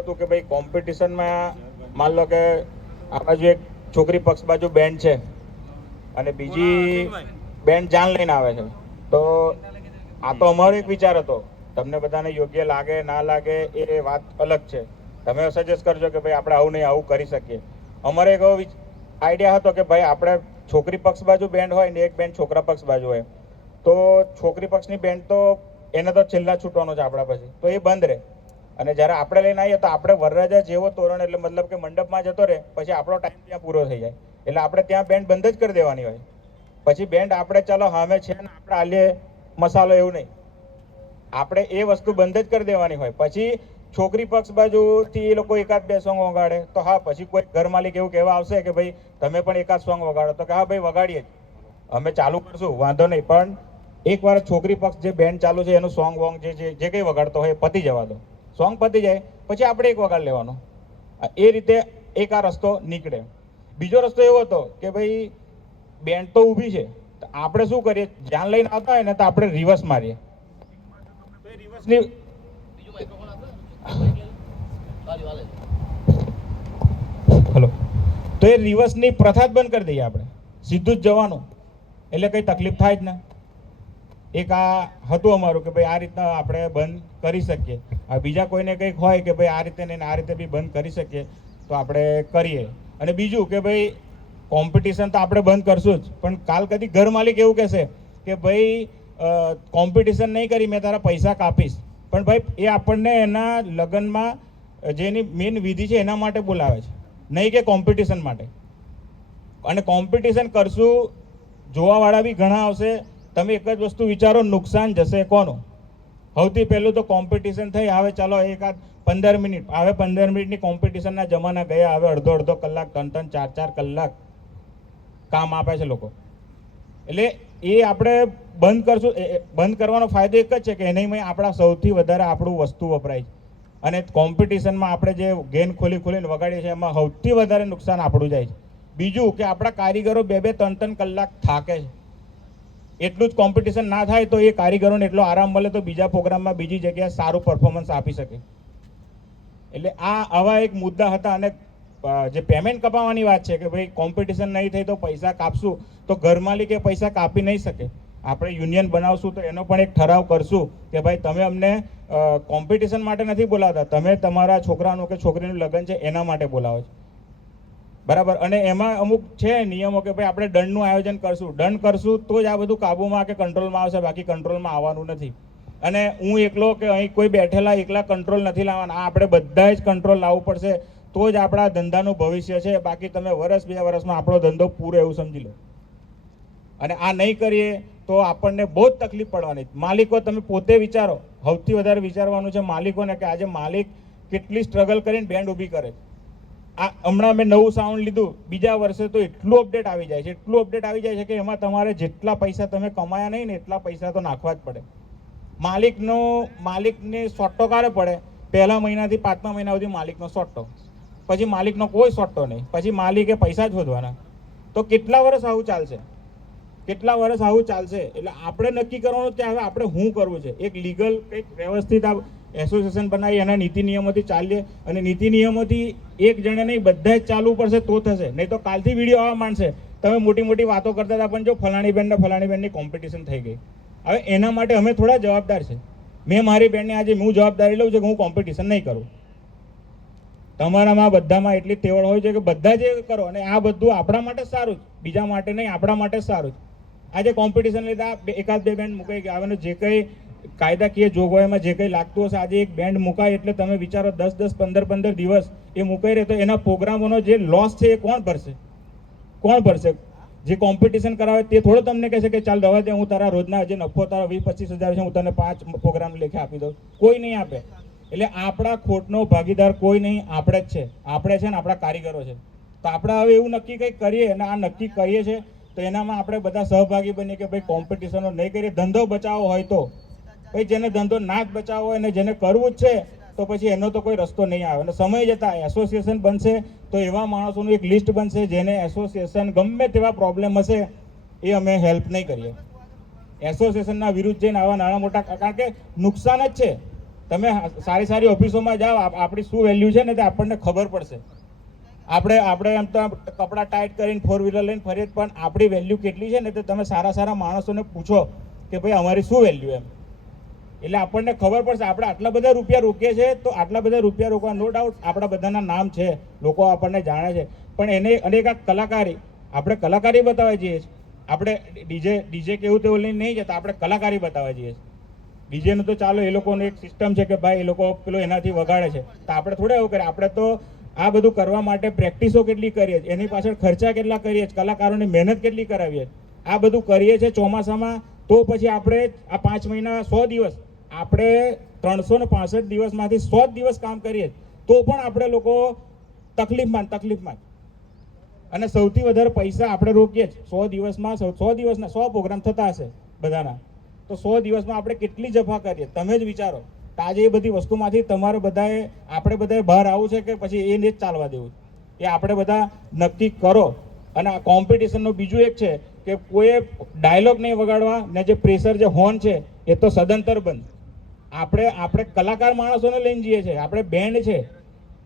હતું કે ભાઈ કોમ્પિટિશનમાં मान लो કે આ બાજુ એક છોકરી પક્ષ બાજુ બેન્ડ છે અને બીજી બેન્ડ જાન લઈને આવે છે, તો આ તો અમારો એક વિચાર હતો. તમને બધાને યોગ્ય લાગે ના લાગે એ વાત અલગ છે. તમે સજેસ્ટ કરજો કે ભાઈ આપણે આવું નહીં આવું કરી શકીએ. અમારે એક આઈડિયા હતો કે ભાઈ આપણે છોકરી પક્ષ બાજુ બેન્ડ હોય ને એક બેન્ડ છોકરા પક્ષ બાજુ હોય, તો છોકરી પક્ષની બેન્ડ તો એને તો છેલ્લા છૂટવાનો છે આપણા પછી, તો એ બંધ રહે. અને જ્યારે આપણે લઈને આવીએ તો આપણે વરરાજા જેવો તોરણ એટલે મતલબ કે મંડપમાં જતો રહે, પછી આપણો ટાઈમ ત્યાં પૂરો થઈ જાય. એટલે આપણે ત્યાં બેન્ડ બંધ જ કરી દેવાની હોય. પછી બેન્ડ આપણે ચાલો સામે છે ને આપણે આલીએ મસાલો એવું નહીં, આપણે એ વસ્તુ બંધ જ કરી દેવાની હોય. પછી છોકરી પક્ષ બાજુથી એ લોકો એકાદ બે સોંગ વગાડે તો હા, પછી કોઈ ઘર માલિક એવું કહેવા આવશે કે ભાઈ તમે પણ એકાદ સોંગ વગાડો, તો કે હા ભાઈ વગાડીએ જ, અમે ચાલુ કરશું વાંધો નહીં. પણ એકવાર છોકરી પક્ષ જે બેન્ડ ચાલુ છે એનું સોંગ વોંગ જે કંઈ વગાડતો હોય પતી જવા દો. સોંગ પતી જાય પછી આપણે એક વગાડ લેવાનો. એ રીતે એક આ રસ્તો નીકળે. બીજો રસ્તો એવો હતો કે ભાઈ બેન્ડ તો ઊભી છે, તો આપણે શું કરીએ, જાન લઈને આવતા હોય ને તો આપણે રિવર્સ મારીએ. રિવર્સની હલો, તો એ રિવર્સની પ્રથા જ બંધ કરી દઈએ આપણે, સીધું જ જવાનું, એટલે કંઈ તકલીફ થાય જ ના. એક આ હતું અમારું કે ભાઈ આ રીતના આપણે બંધ કરી શકીએ. આ બીજા કોઈને કંઈક હોય કે ભાઈ આ રીતે નહીં આ રીતે બી બંધ કરી શકીએ તો આપણે કરીએ. અને બીજું કે ભાઈ કોમ્પિટિશન તો આપણે બંધ કરશું જ, પણ કાલ કદી ઘર માલિક એવું કહેશે કે ભાઈ કોમ્પિટિશન નહીં કરી, મેં તારા પૈસા કાપીશ. પણ ભાઈ એ આપણને એના લગ્નમાં જેની મેઇન વિધિ છે એના માટે બોલાવે છે, નહીં કે કોમ્પિટિશન માટે. અને કોમ્પિટિશન કરશું, જોવાવાળા બી ઘણા આવશે. તમે એક જ વસ્તુ વિચારો, નુકસાન જશે કોનું? સૌથી પહેલું તો કોમ્પિટિશન થઈ, હવે ચાલો એકાદ 15 મિનિટ, હવે 15 મિનિટની કોમ્પિટિશનના જમાના ગયા. હવે અડધો કલાક 3-4 કલાક કામ આપે છે લોકો. એટલે એ આપણે બંધ કરશું. બંધ કરવાનો ફાયદો એક જ છે કે એની આપણા સૌથી વધારે આપણું વસ્તુ વપરાય છે. અને કોમ્પિટિશનમાં આપણે જે ગેન ખોલીને વગાડીએ છીએ એમાં સૌથી વધારે નુકસાન આપણું જાય છે. બીજું કે આપણા કારીગરો 2-3 કલાક થાકે છે. એટલું જ કોમ્પિટિશન ના થાય તો એ કારીગરોને એટલો આરામ મળે તો બીજા પ્રોગ્રામમાં બીજી જગ્યાએ સારું પરફોર્મન્સ આપી શકે. એટલે આવા એક મુદ્દા હતા. અને જે પેમેન્ટ કપાવવાની વાત છે કે ભાઈ કોમ્પિટિશન નહીં થઈ તો પૈસા કાપશું, તો ઘર માલિકે પૈસા કાપી નહીં શકે. આપણે યુનિયન બનાવશું તો એનો પણ એક ઠરાવ કરશું કે ભાઈ તમે અમને કોમ્પિટિશન માટે નથી બોલાવતા, તમે તમારા છોકરાનું કે છોકરીનું લગ્ન છે એના માટે બોલાવો છો, બરાબર. અને એમાં અમુક છે નિયમો કે ભાઈ આપણે દંડનું આયોજન કરશું, દંડ કરશું તો જ આ બધું કાબૂમાં કે કંટ્રોલમાં આવશે, બાકી કંટ્રોલમાં આવવાનું નથી. અને હું એકલો કે અહીં કોઈ બેઠેલા એકલા કંટ્રોલ નથી લાવવાના, આપણે બધા જ કંટ્રોલ લાવવું પડશે, તો જ આપણા ધંધાનું ભવિષ્ય છે. બાકી તમે વર્ષ 2 વર્ષમાં આપણો ધંધો પૂરો એવું સમજી લો. અને આ નહીં કરીએ તો આપણને બહુ જ તકલીફ પડવાની. માલિકો તમે પોતે વિચારો, સૌથી વધારે વિચારવાનું છે માલિકોને કે આજે માલિક કેટલી સ્ટ્રગલ કરીને બેન્ડ ઊભી કરે. આ હમણાં મેં નવું સાઉન્ડ લીધું, બીજા વર્ષે તો એટલું અપડેટ આવી જાય છે, કે એમાં તમારે જેટલા પૈસા તમે કમાયા નહીં ને એટલા પૈસા તો નાખવા જ પડે. માલિકને સોટ્ટો ક્યારે પડે? પહેલા મહિનાથી 5મા મહિના સુધી માલિકનો સોટ્ટો, પછી માલિકનો કોઈ સોટ્ટો નહીં, પછી માલિકે પૈસા જ શોધવાના. તો કેટલા વર્ષ આવું ચાલશે? એટલે આપણે નક્કી કરવાનું કે હવે આપણે શું કરવું છે. એક લીગલ કંઈક વ્યવસ્થિત આ એસોસિએશન બનાવી એના નીતિ નિયમોથી ચાલીએ. અને નીતિ નિયમોથી એક જણે નહીં બધા જ ચાલવું પડશે તો થશે. નહીં તો કાલથી વિડીયો આવવા માંડશે, તમે મોટી વાતો કરતા હતા પણ જો ફલાણી બેન્ડની કોમ્પિટિશન થઈ ગઈ. હવે એના માટે અમે થોડા જવાબદાર છે. મેં મારી બેન્ડને આજે હું જવાબદારી લઉં છું કે હું કોમ્પિટિશન નહીં કરું. તમારામાં બધામાં એટલી તેવડ હોય છે કે બધા જ કરો. અને આ બધું આપણા માટે સારું જ, બીજા માટે નહીં, આપણા માટે સારું જ. આજે કોમ્પિટિશન લીધા એકાદ 2 બેન્ડ મુકાઈ ગયા. હવે જે કંઈ કાયદાકીય જોગવાઈમાં જે કંઈ લાગતું હશે, આજે એક બેન્ડ મુકાય એટલે તમે વિચારો 10-10, 15-15 દિવસ એ મુકાઈ રહે તો એના પ્રોગ્રામોનો જે લોસ છે એ કોણ ભરશે? જે કોમ્પિટિશન કરાવે તે થોડો તમને કહેશે કે ચાલ રવા દે, હું તારા રોજના જે નફો તારા 20-25 હજાર છે હું તને 5 પ્રોગ્રામ લેખે આપી દઉં. કોઈ નહીં આપે. એટલે આપણા ખોટનો ભાગીદાર કોઈ નહીં, આપણે જ છે. આપણે છે ને આપણા કારીગરો છે. તો આપણે હવે એવું નક્કી કંઈક કરીએ, અને આ નક્કી કરીએ છીએ તો એનામાં આપણે બધા સહભાગી બનીએ કે ભાઈ કોમ્પિટિશનો નહીં કરીએ. ધંધો બચાવવો હોય તો ભાઈ, જેને ધંધો ના જ બચાવવો હોય ને જેને કરવું જ છે તો પછી એનો તો કોઈ રસ્તો નહીં આવે. અને સમય જતાં એસોસિએશન બનશે તો એવા માણસોનું એક લિસ્ટ બનશે જેને એસોસિએશન ગમે તેવા પ્રોબ્લેમ હશે એ અમે હેલ્પ નહીં કરીએ. એસોસિએશનના વિરુદ્ધ જઈને આવા નાના મોટા, કારણ કે નુકસાન જ છે. તમે સારી સારી ઓફિસોમાં જાઓ, આપણી શું વેલ્યુ છે ને તે આપણને ખબર પડશે. આપણે એમ તો કપડાં ટાઈટ કરીને 4 વ્હીલર લઈને ફરીએ, પણ આપણી વેલ્યુ કેટલી છે ને તે તમે સારા સારા માણસોને પૂછો કે ભાઈ અમારી શું વેલ્યુ એમ, એટલે આપણને ખબર પડશે. આપણે આટલા બધા રૂપિયા રોકીએ છીએ તો આટલા બધા રૂપિયા રોકવા, નો ડાઉટ આપણા બધાના નામ છે, લોકો આપણને જાણે છે, પણ એને અનેક કલાકારી, આપણે કલાકારી બતાવવા જઈએ છીએ. આપણે ડીજે કેવું તેવું લઈને નહીં જતા, આપણે કલાકારી બતાવવા જઈએ છીએ. ડીજેનું તો ચાલો એ લોકોને એક સિસ્ટમ છે કે ભાઈ એ લોકો પેલો એનાથી વગાડે છે, તો આપણે થોડા એવું કરીએ. આપણે તો આ બધું કરવા માટે પ્રેક્ટિસો કેટલી કરીએ છીએ, એની પાછળ ખર્ચા કેટલા કરીએ છીએ, કલાકારોની મહેનત કેટલી કરાવીએ, આ બધું કરીએ છીએ ચોમાસામાં. તો પછી આપણે આ 5 મહિના 100 દિવસ, આપણે 365 દિવસમાંથી 100 દિવસ કામ કરીએ તો પણ આપણે લોકો તકલીફમાં. અને સૌથી વધારે પૈસા આપણે રોકીએ જ 100 દિવસમાં. 100 દિવસના 100 પ્રોગ્રામ થતા હશે બધાના, તો 100 દિવસમાં આપણે કેટલી જફા કરીએ તમે જ વિચારો. તો આજે એ બધી વસ્તુમાંથી તમારે આપણે બધાએ બહાર આવવું છે કે પછી એને જ ચાલવા દેવું, એ આપણે બધા નક્કી કરો. અને આ કોમ્પિટિશનનું બીજું એક છે કે કોઈએ ડાયલોગ નહીં વગાડવા, ને જે પ્રેશર જે હોર્ન છે એ તો સદંતર બંધ. આપણે કલાકાર માણસોને લઈને જઈએ છીએ, આપણે બેન્ડ છે,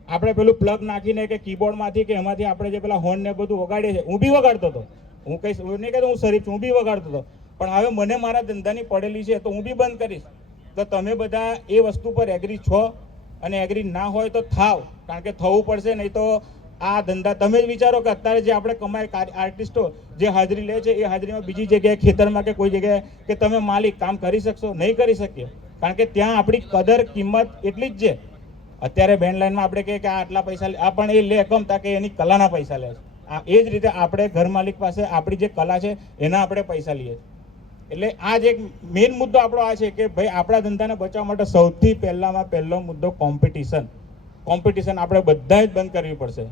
આપણે પેલું પ્લગ નાખીને કે કીબોર્ડમાંથી કે એમાંથી આપણે જે પેલા હોર્ન ને બધું વગાડીએ છીએ. હું બી વગાડતો હતો, હું કઈ નહીં કહેતો હું શરીફ છું, હું બી વગાડતો હતો, પણ હવે મને મારા ધંધાની પડેલી છે તો હું બી બંધ કરીશ. તો તમે બધા એ વસ્તુ પર એગ્રી છો, અને એગ્રી ના હોય તો થાવ, કારણ કે થવું પડશે. નહીં તો આ ધંધા તમે જ વિચારો કે અત્યારે જે આપણે કમાય આર્ટિસ્ટો જે હાજરી લે છે, એ હાજરીમાં બીજી જગ્યાએ ખેતરમાં કે કોઈ જગ્યાએ કે તમે માલિક કામ કરી શકશો? નહીં કરી શકીએ, કારણ કે ત્યાં આપણી કદર કિંમત એટલી જ છે. અત્યારે બેન્ડ લાઈનમાં આપણે કહીએ કે આ આટલા પૈસા લે, આ પણ એ લે કમતા કે એની કલાના પૈસા લે છે. એ જ રીતે આપણે ઘર માલિક પાસે આપણી જે કલા છે એના આપણે પૈસા લઈએ. એટલે આ જ એક મેઇન મુદ્દો આપણો આ છે કે ભાઈ આપણા ધંધાને બચાવવા માટે સૌથી પહેલો મુદ્દો કોમ્પિટિશન આપણે બધા જ બંધ કરવી પડશે.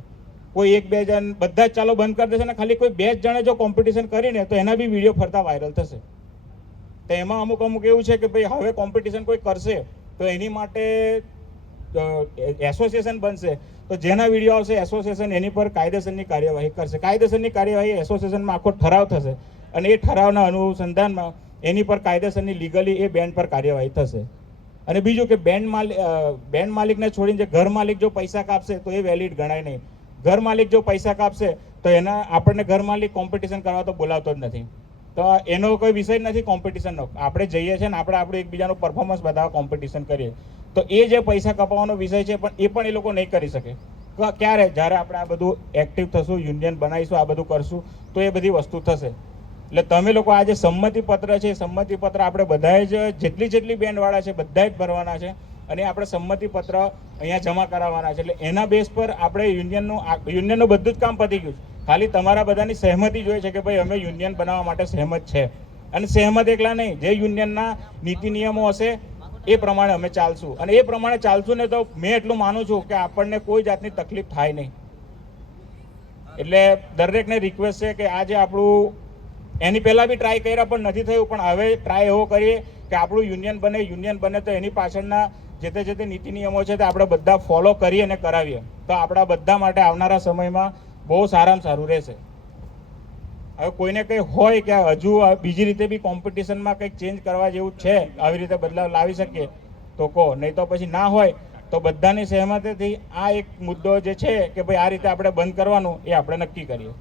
કોઈ 1-2 જણ બધા જ ચાલો બંધ કરી દેશે ને ખાલી કોઈ 2 જણે જો કોમ્પિટિશન કરીને તો એના બી વિડીયો ફરતા વાયરલ થશે. તો એમાં અમુક એવું છે કે ભાઈ હવે કોમ્પિટિશન કોઈ કરશે તો એની માટે એસોસિએશન બનશે, તો જેના વિડીયો આવશે એસોસિએશન એની પર કાયદેસરની કાર્યવાહી કરશે. કાયદેસરની કાર્યવાહી એસોસિએશનમાં આખો ઠરાવ થશે, અને એ ઠરાવના અનુસંધાનમાં એની પર કાયદેસરની લીગલી એ બેન્ડ પર કાર્યવાહી થશે. અને બીજું કે બેન્ડ માલિકને છોડીને જે ઘર માલિક જો પૈસા કાપશે તો એ વેલિડ ગણાય નહીં. ઘર માલિક જો પૈસા કાપશે તો આપણને ઘર માલિક કોમ્પિટિશન કરવા તો બોલાવતો જ નથી. તો એનો કોઈ વિષય નથી કોમ્પિટિશનનો. આપણે જઈએ છીએ ને આપણે એકબીજાનું પરફોર્મન્સ બતાવવા કોમ્પિટિશન કરીએ, તો એ જે પૈસા કપાવવાનો વિષય છે પણ એ લોકો નહીં કરી શકે. ક્યારે? જ્યારે આપણે આ બધું એક્ટિવ થશું, યુનિયન બનાવીશું, આ બધું કરશું, તો એ બધી વસ્તુ થશે. એટલે તમે લોકો આ જે સંમતિ પત્ર છે, સંમતિ પત્ર આપણે બધાએ જ જેટલી બેન્ડવાળા છે બધા જ ભરવાના છે, અને આપણે સંમતિ પત્ર અહીંયા જમા કરાવવાના છે. એટલે એના બેઝ પર આપણે યુનિયનનું બધું જ કામ પતી ગયું. ખાલી તમારા બધાની સહેમતિ જોઈએ છે કે ભાઈ અમે યુનિયન બનાવવા માટે સહેમત છે. અને સહેમત એકલા નહીં, જે યુનિયનના નીતિ નિયમો હશે એ પ્રમાણે અમે ચાલશું, અને એ પ્રમાણે ચાલશું ને તો મેં એટલું માનું છું કે આપણને કોઈ જાતની તકલીફ થાય નહીં. એટલે દરેકને રિક્વેસ્ટ છે કે આજે આપણું એની પહેલાં બી ટ્રાય કર્યા પણ નથી થયું, પણ હવે ટ્રાય એવો કરીએ કે આપણું યુનિયન બને તો એની પાછળના જે તે નીતિ નિયમો છે તે આપણે બધા ફોલો કરીએ અને કરાવીએ, તો આપણા બધા માટે આવનારા સમયમાં બહુ સારામાં સારું રહેશે. હવે કોઈને કંઈ હોય કે હજુ બીજી રીતે બી કોમ્પિટિશનમાં કંઈક ચેન્જ કરવા જેવું છે, આવી રીતે બદલાવ લાવી શકીએ તો કહો, નહીં તો પછી ના હોય તો બધાની સહેમતીથી આ એક મુદ્દો જે છે કે ભાઈ આ રીતે આપણે બંધ કરવાનું એ આપણે નક્કી કરીએ.